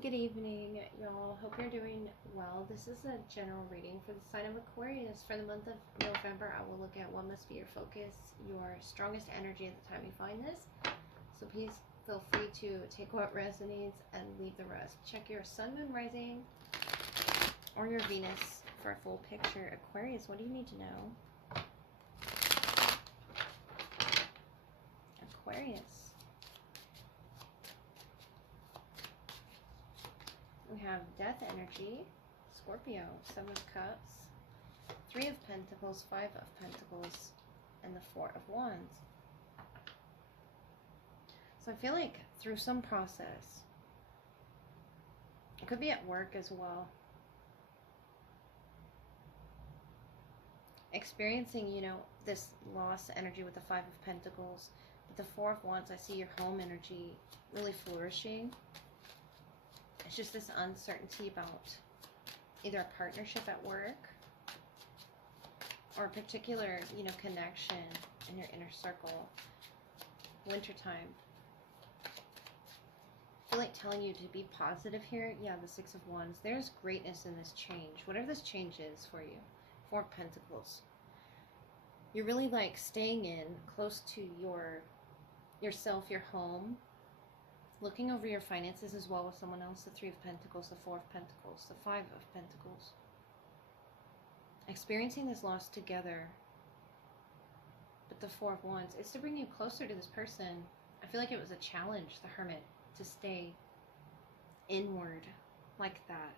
Good evening, y'all. Hope you're doing well. This is a general reading for the sign of Aquarius. For the month of November, I will look at what must be your focus, your strongest energy at the time you find this. So please feel free to take what resonates and leave the rest. Check your sun, moon, rising, or your Venus for a full picture. Aquarius, what do you need to know? Aquarius. We have death energy, Scorpio, 7 of Cups, 3 of Pentacles, 5 of Pentacles, and the 4 of Wands. So I feel like through some process, it could be at work as well, experiencing, this loss energy with the 5 of Pentacles. But the 4 of Wands, I see your home energy really flourishing. It's just this uncertainty about either a partnership at work or a particular, connection in your inner circle. Wintertime. I feel like telling you to be positive here. Yeah, the 6 of Wands. There's greatness in this change. Whatever this change is for you. 4 of Pentacles. You're really like staying in close to yourself, your home. Looking over your finances as well with someone else. The 3 of Pentacles, the 4 of Pentacles, the 5 of Pentacles. Experiencing this loss together. But the 4 of Wands, it's to bring you closer to this person. I feel like it was a challenge, the Hermit, to stay inward like that.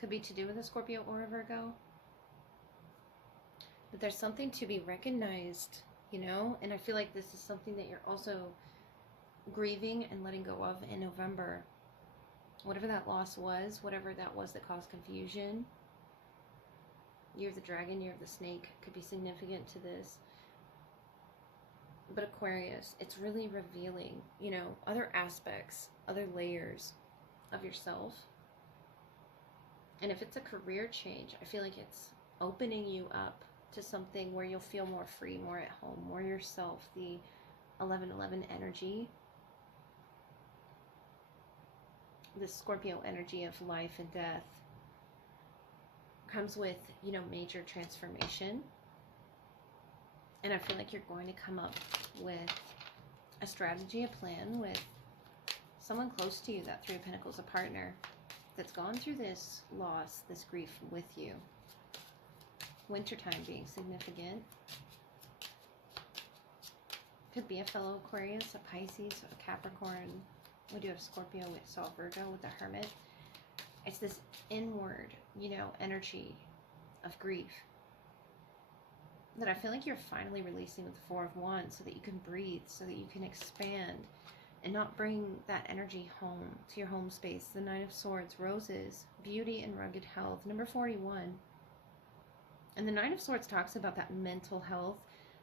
Could be to do with a Scorpio or a Virgo. But there's something to be recognized, and I feel like this is something that you're also grieving and letting go of in November. Whatever that loss was, whatever that was that caused confusion. Year of the Dragon, Year of the Snake could be significant to this. But Aquarius, it's really revealing, other aspects, other layers of yourself. And if it's a career change, I feel like it's opening you up to something where you'll feel more free, more at home, more yourself. The 11-11 energy. This Scorpio energy of life and death comes with, major transformation. And I feel like you're going to come up with a strategy, a plan with someone close to you, that 3 of Pentacles, a partner that's gone through this loss, this grief with you. Wintertime being significant. Could be a fellow Aquarius, a Pisces, a Capricorn. We do have Scorpio, we saw Virgo with the Hermit. It's this inward, energy of grief that I feel like you're finally releasing with the 4 of Wands, so that you can breathe, so that you can expand and not bring that energy home to your home space. The 9 of Swords, roses, beauty and rugged health. Number 41. And the 9 of Swords talks about that mental health,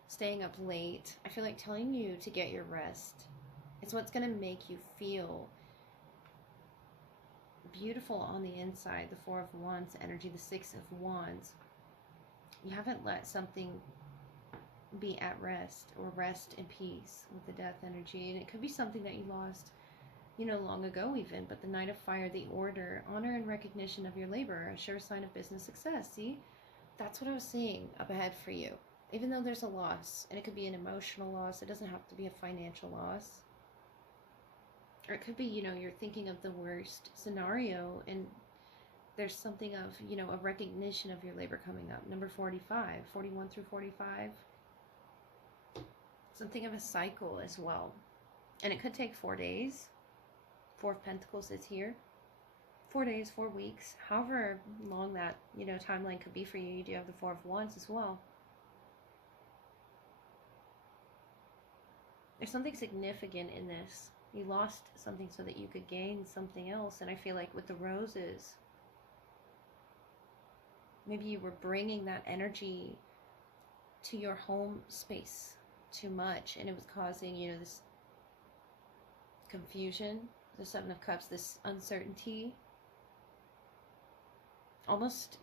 staying up late. I feel like telling you to get your rest. It's what's going to make you feel beautiful on the inside. The 4 of Wands energy, the 6 of Wands. You haven't let something be at rest or rest in peace with the death energy. And it could be something that you lost, long ago even. But the Knight of Fire, the order, honor and recognition of your labor, a sure sign of business success. See, that's what I was seeing up ahead for you. Even though there's a loss, and it could be an emotional loss, it doesn't have to be a financial loss. Or it could be, you're thinking of the worst scenario and there's something of, a recognition of your labor coming up. Number 45, 41 through 45. Something of a cycle as well. And it could take 4 days. 4 of Pentacles is here. 4 days, 4 weeks, however long that, timeline could be for you. You do have the 4 of Wands as well. There's something significant in this. You lost something so that you could gain something else. And I feel like with the roses, maybe you were bringing that energy to your home space too much, and it was causing, this confusion. The 7 of Cups, this uncertainty. Almost,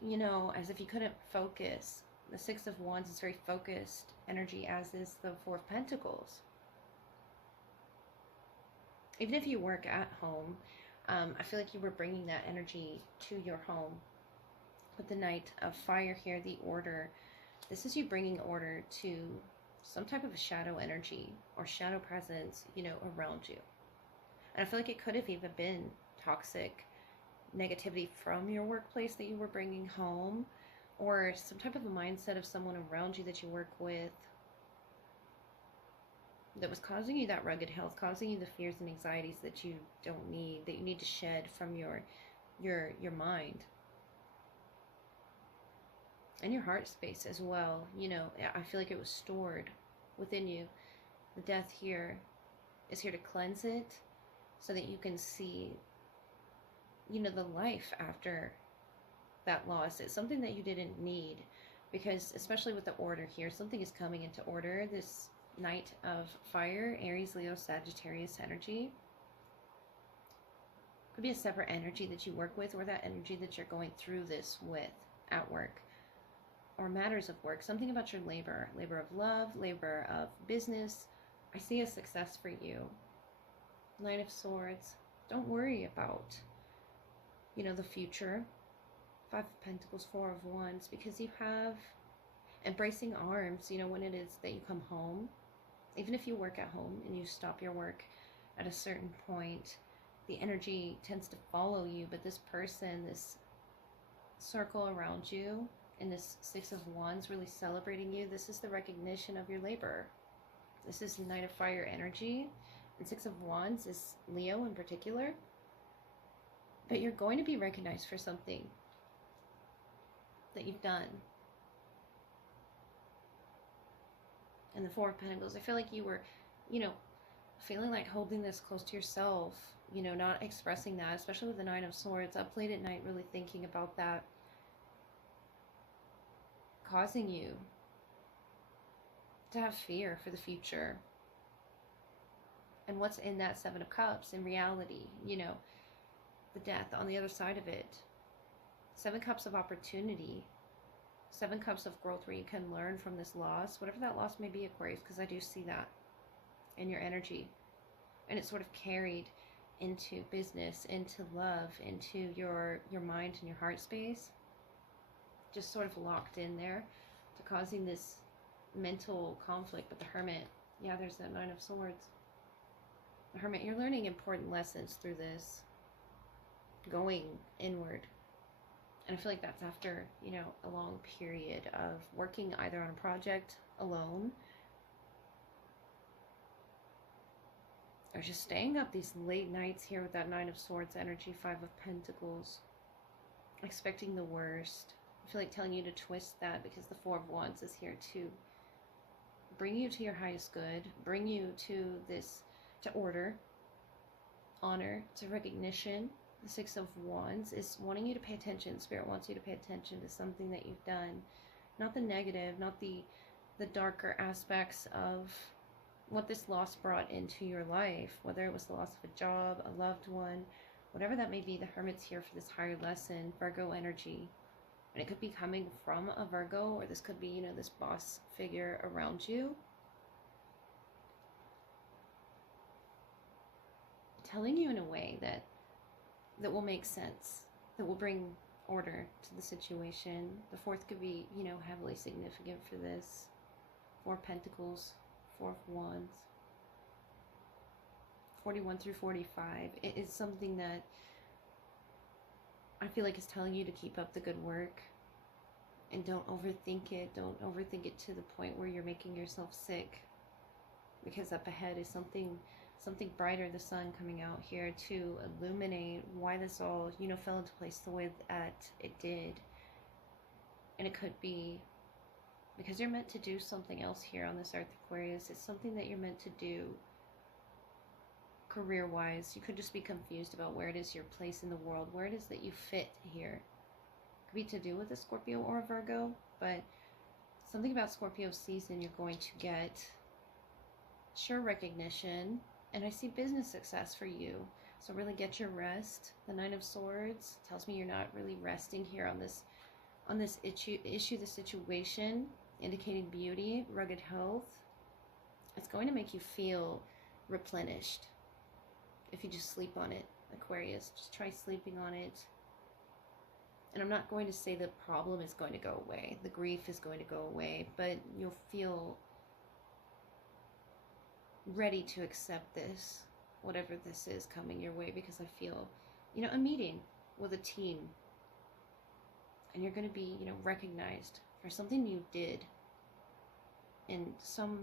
as if you couldn't focus. The 6 of Wands is very focused energy, as is the 4 of Pentacles. Even if you work at home, I feel like you were bringing that energy to your home. With the Knight of Fire here, the order, this is you bringing order to some type of a shadow energy or shadow presence, you know, around you. And I feel like it could have even been toxic negativity from your workplace that you were bringing home, or some type of a mindset of someone around you that you work with that was causing you that rugged health, causing you the fears and anxieties that you don't need, that you need to shed from your mind and your heart space as well. You know, I feel like it was stored within you. The Death here is here to cleanse it so that you can see, you know, the life after that loss. It's something that you didn't need, because especially with the order here, something is coming into order. This Knight of Fire, Aries, Leo, Sagittarius energy could be a separate energy that you work with, or that energy that you're going through this with at work or matters of work. Something about your labor of love, labor of business. I see a success for you. Knight of Swords. Don't worry about, you know, the future. Five of Pentacles, Four of Wands, because you have embracing arms, you know, when it is that you come home. Even if you work at home and you stop your work at a certain point, the energy tends to follow you. But this person, this circle around you, and this Six of Wands really celebrating you, this is the recognition of your labor. This is Knight of Fire energy, and Six of Wands is Leo in particular. But you're going to be recognized for something that you've done. And the Four of Pentacles, I feel like you were, you know, feeling like holding this close to yourself, you know, not expressing that, especially with the Nine of Swords, up late at night really thinking about that, causing you to have fear for the future. And what's in that Seven of Cups in reality, you know, the Death on the other side of it. Seven Cups of opportunity. Seven Cups of growth, where you can learn from this loss, whatever that loss may be, Aquarius, because I do see that in your energy. And it's sort of carried into business, into love, into your mind and your heart space. Just sort of locked in there to causing this mental conflict. But the Hermit, yeah, there's that Nine of Swords. The Hermit, you're learning important lessons through this, going inward. And I feel like that's after, you know, a long period of working either on a project alone or just staying up these late nights here with that Nine of Swords energy, Five of Pentacles, expecting the worst. I feel like telling you to twist that, because the Four of Wands is here to bring you to your highest good, bring you to this, to order, honor, to recognition. The Six of Wands is wanting you to pay attention. Spirit wants you to pay attention to something that you've done. Not the negative, not the darker aspects of what this loss brought into your life. Whether it was the loss of a job, a loved one, whatever that may be, the Hermit's here for this higher lesson, Virgo energy. And it could be coming from a Virgo, or this could be, you know, this boss figure around you, telling you in a way that will make sense, that will bring order to the situation. The fourth could be, you know, heavily significant for this. Four of Pentacles, Four of Wands, 41 through 45. It is something that I feel like is telling you to keep up the good work and don't overthink it. Don't overthink it to the point where you're making yourself sick, because up ahead is something brighter, the sun coming out here to illuminate why this all, you know, fell into place the way that it did. And it could be because you're meant to do something else here on this earth, Aquarius. It's something that you're meant to do career-wise. You could just be confused about where it is your place in the world, where it is that you fit here. It could be to do with a Scorpio or a Virgo, but something about Scorpio season, you're going to get sure recognition. And I see business success for you. So really get your rest. The Nine of Swords tells me you're not really resting here on this issue, the situation, indicating beauty, rugged health. It's going to make you feel replenished if you just sleep on it Aquarius. Just try sleeping on it. And I'm not going to say the problem is going to go away. The grief is going to go away. But you'll feel ready to accept this, whatever this is coming your way. Because I feel, a meeting with a team. And you're going to be, recognized for something you did in some,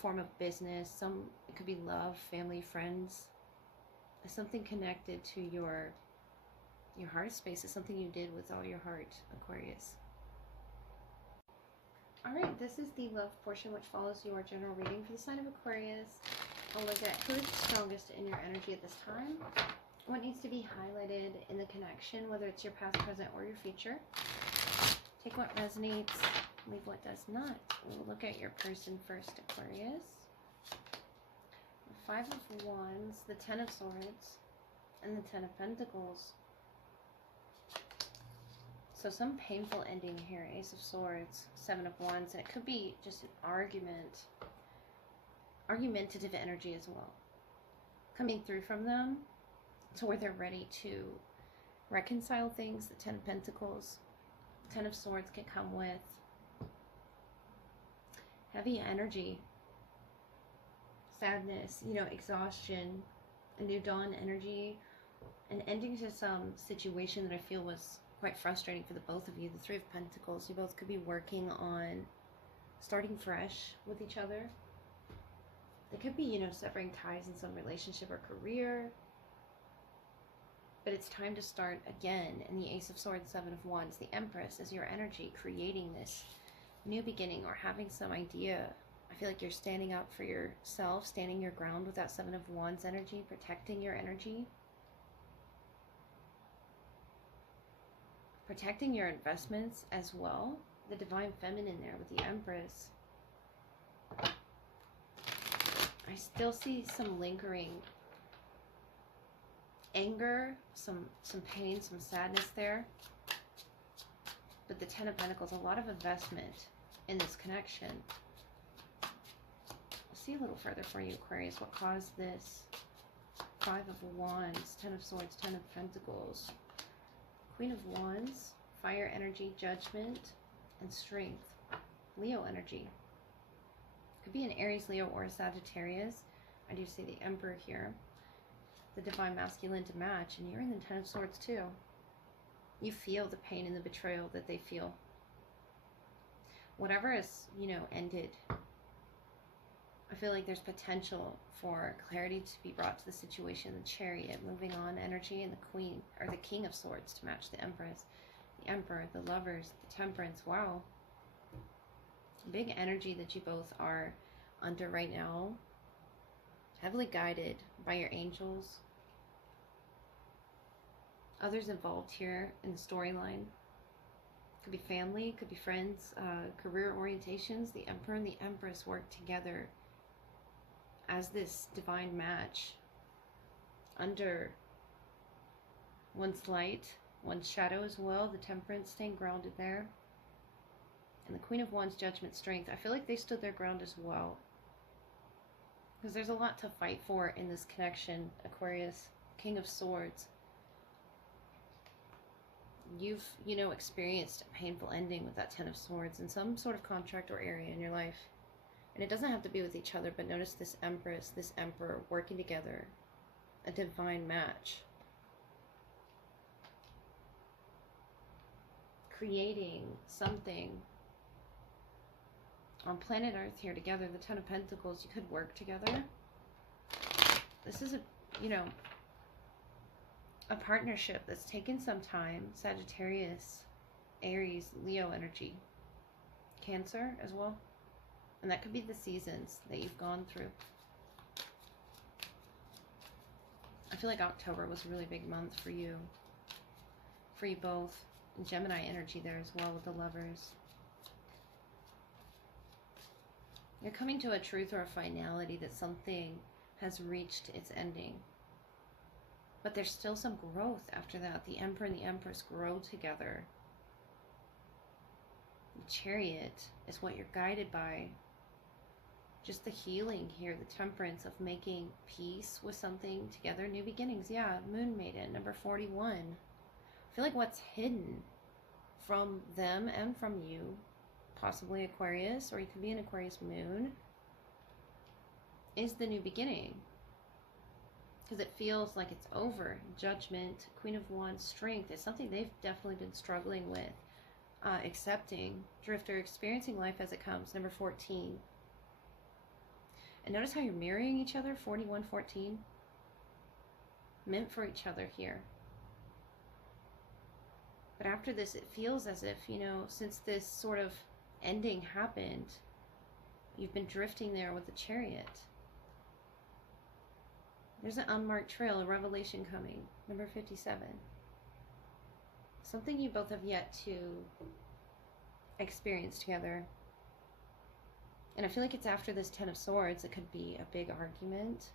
form of business. It could be love, family, friends. Something connected to your heart space is something you did with all your heart, Aquarius. Alright, this is the love portion which follows your general reading for the sign of Aquarius. I'll look at who is strongest in your energy at this time, what needs to be highlighted in the connection, whether it's your past, present, or your future. Take what resonates, leave what does not. We'll look at your person first, Aquarius. The 5 of Wands, the 10 of Swords, and the 10 of Pentacles. So some painful ending here. Ace of Swords, 7 of Wands, and it could be just an argumentative energy as well, coming through from them to where they're ready to reconcile things. The 10 of Pentacles, 10 of Swords can come with heavy energy, sadness, exhaustion, a new dawn energy, and ending to some situation that I feel was quite frustrating for the both of you. The 3 of Pentacles, you both could be working on starting fresh with each other. They could be, severing ties in some relationship or career. But it's time to start again. And the Ace of Swords, 7 of Wands, the Empress is your energy, creating this new beginning or having some idea. I feel like you're standing up for yourself, standing your ground with that 7 of Wands energy, protecting your energy. Protecting your investments as well. The Divine Feminine there with the Empress. I still see some lingering anger, some pain, some sadness there. But the 10 of Pentacles, a lot of investment in this connection. I'll see a little further for you, Aquarius. What caused this? 5 of Wands, 10 of Swords, 10 of Pentacles. Queen of Wands, fire energy, judgment, and strength. Leo energy. Could be an Aries, Leo, or a Sagittarius. I do see the Emperor here. The Divine Masculine to match. And you're in the 10 of Swords too. You feel the pain and the betrayal that they feel. Whatever is, ended. I feel like there's potential for clarity to be brought to the situation. The Chariot, moving on energy, and the Queen, or the King of Swords to match the Empress. The Emperor, the Lovers, the Temperance. Wow. Big energy that you both are under right now. Heavily guided by your angels. Others involved here in the storyline. Could be family, could be friends, career orientations. The Emperor and the Empress work together as this divine match under one's light, one's shadow as well. The Temperance staying grounded there. And the Queen of Wands, judgment, strength. I feel like they stood their ground as well. Because there's a lot to fight for in this connection, Aquarius. King of Swords. You've, experienced a painful ending with that 10 of Swords in some sort of contract or area in your life. And it doesn't have to be with each other, but notice this Empress, this Emperor working together. A divine match. Creating something on planet Earth here together. The 10 of Pentacles, you could work together. This is a partnership that's taken some time. Sagittarius, Aries, Leo energy. Cancer as well. And that could be the seasons that you've gone through. I feel like October was a really big month for you. For you both. And Gemini energy there as well with the Lovers. You're coming to a truth or a finality that something has reached its ending. But there's still some growth after that. The Emperor and the Empress grow together. The Chariot is what you're guided by. just the healing here, the temperance of making peace with something together, new beginnings. Yeah, Moon Maiden, number 41. I feel like what's hidden from them and from you, possibly Aquarius, or you could be an Aquarius moon, is the new beginning. Because it feels like it's over. Judgment, Queen of Wands, strength is something they've definitely been struggling with. Accepting, Drifter, experiencing life as it comes, number 14. And notice how you're mirroring each other, 41, 14. Meant for each other here. But after this, it feels as if, you know, since this sort of ending happened, you've been drifting there with the Chariot. There's an unmarked trail, a revelation coming, number 57. Something you both have yet to experience together. And I feel like it's after this Ten of Swords. It could be a big argument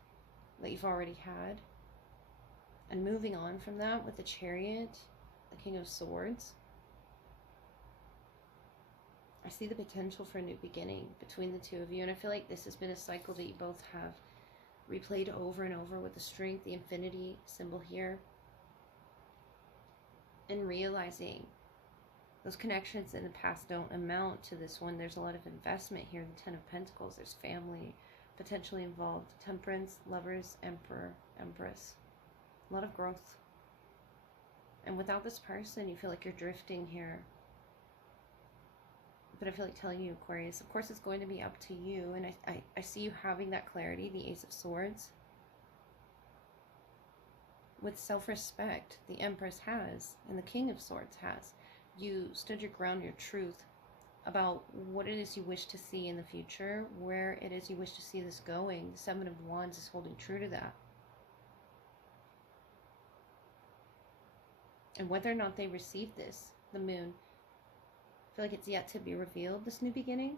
that you've already had. And moving on from that with the Chariot, the King of Swords, I see the potential for a new beginning between the two of you. And I feel like this has been a cycle that you both have replayed over and over with the strength, the infinity symbol here. And realizing those connections in the past don't amount to this one. There's a lot of investment here. The Ten of Pentacles, there's family potentially involved. Temperance, Lovers, Emperor, Empress. A lot of growth. And without this person, you feel like you're drifting here. But I feel like telling you, Aquarius, of course it's going to be up to you. And I see you having that clarity, the Ace of Swords. With self-respect, the Empress has, and the King of Swords has. You stood your ground, your truth about what it is you wish to see in the future, where it is you wish to see this going. The Seven of Wands is holding true to that. And whether or not they receive this, the Moon, I feel like it's yet to be revealed, this new beginning.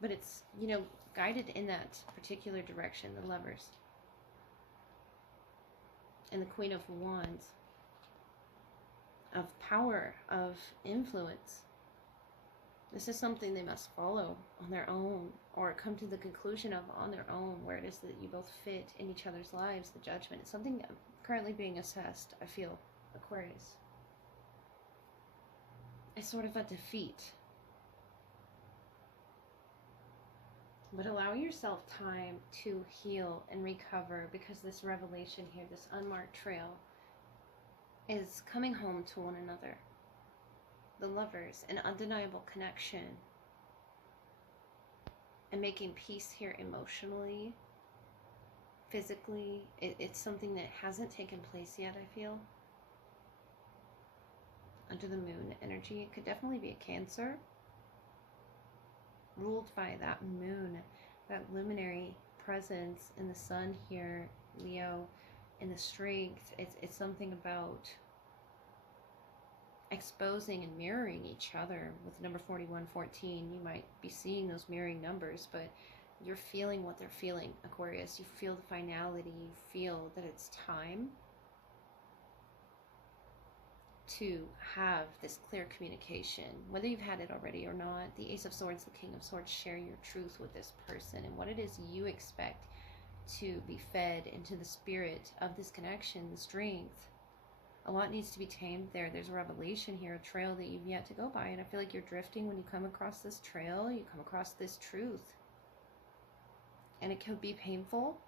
But it's, you know, guided in that particular direction, the Lovers. And the Queen of Wands. Of power, of influence. This is something they must follow on their own, or come to the conclusion of on their own, where it is that you both fit in each other's lives. The Judgment is something currently being assessed, I feel, Aquarius. It's sort of a defeat. But allow yourself time to heal and recover, because this revelation here, this unmarked trail, is coming home to one another. The Lovers, an undeniable connection. And making peace here emotionally, physically. It's something that hasn't taken place yet, I feel. Under the Moon energy, it could definitely be a Cancer. Ruled by that Moon, that luminary presence in the Sun here, Leo. And the strength, it's something about exposing and mirroring each other. With number 41, 14, you might be seeing those mirroring numbers, but you're feeling what they're feeling, Aquarius. You feel the finality, you feel that it's time to have this clear communication, whether you've had it already or not. The Ace of Swords, the King of Swords, share your truth with this person and what it is you expect to be fed into the spirit of this connection, the strength. A lot needs to be tamed there. There's a revelation here, a trail that you've yet to go by. And I feel like you're drifting when you come across this trail. You come across this truth. And it could be painful,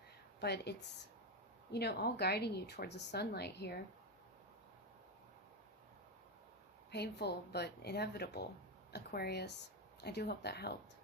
but it's, you know, all guiding you towards the sunlight here. Painful, but inevitable, Aquarius. I do hope that helped.